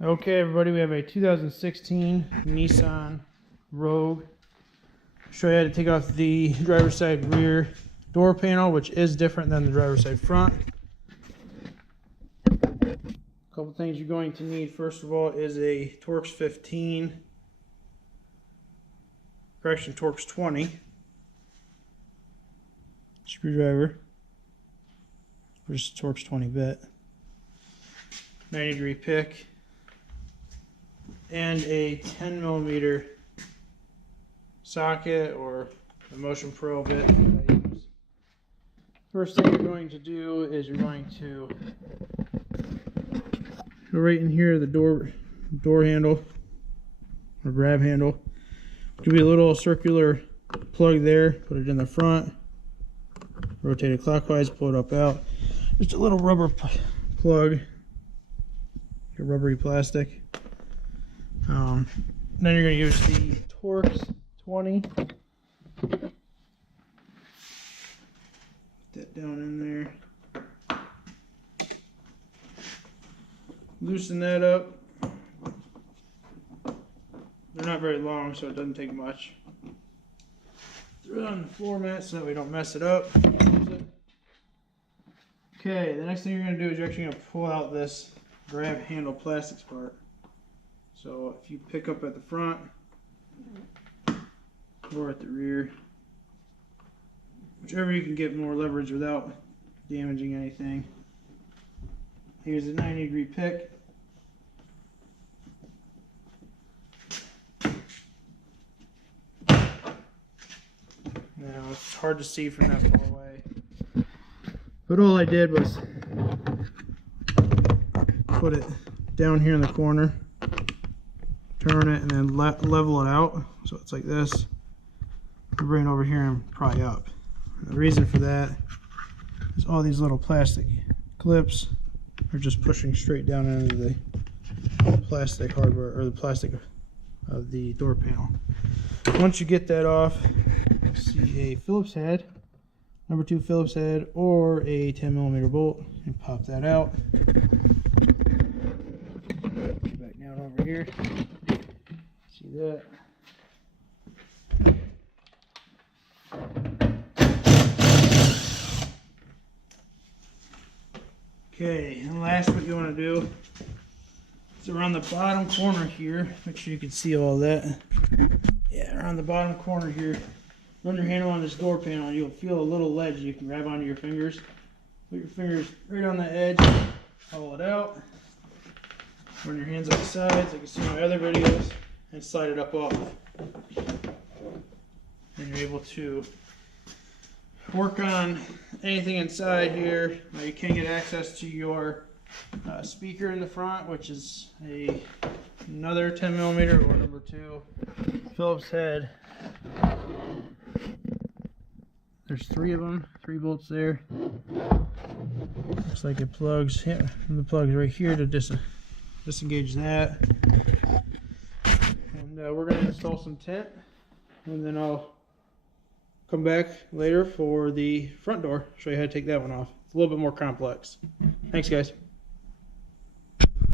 Okay, everybody, we have a 2016 Nissan Rogue. I'll show you how to take off the driver's side rear door panel, which is different than the driver's side front. A couple things you're going to need, first of all, is a Torx 15, Torx 20 screwdriver, or just a Torx 20 bit, 90-degree pick, and a 10mm socket or a motion pro bit that I use. First thing you're going to do is you're going to go right in here, the door handle or grab handle. Could be a little circular plug there. Put it in the front. Rotate it clockwise. Pull it up out. Just a little rubber plug, a rubbery plastic. Then you're going to use the Torx 20. Put that down in there. Loosen that up. They're not very long, so it doesn't take much. Throw it on the floor mat so that we don't mess it up. Okay, the next thing you're going to do is you're actually going to pull out this grab handle plastics part. So if you pick up at the front or at the rear, whichever you can get more leverage without damaging anything. Here's a 90-degree pick. Now it's hard to see from that far away, but all I did was put it down here in the corner, turn it, and then level it out so it's like this. Bring it over here and pry up. And the reason for that is all these little plastic clips are just pushing straight down into the plastic hardware, or the plastic of the door panel. Once you get that off, you see a Phillips head, number 2 Phillips head, or a 10mm bolt, and pop that out. Back down over here. See that? Okay, and last, what you want to do is around the bottom corner here, make sure you can see all that. Yeah, around the bottom corner here, run your handle on this door panel and you'll feel a little ledge you can grab onto your fingers. Put your fingers right on the edge, pull it out, run your hands up the sides like you see in my other videos, and slide it up off. And you're able to work on anything inside here. You can get access to your speaker in the front, which is another 10mm or number 2 Phillips head. There's 3 of them, 3 bolts there. Looks like it plugs. Yeah, the plug's right here to disengage that. And we're going to install some tent, and then I'll come back later for the front door, show you how to take that one off. It's a little bit more complex. Thanks, guys.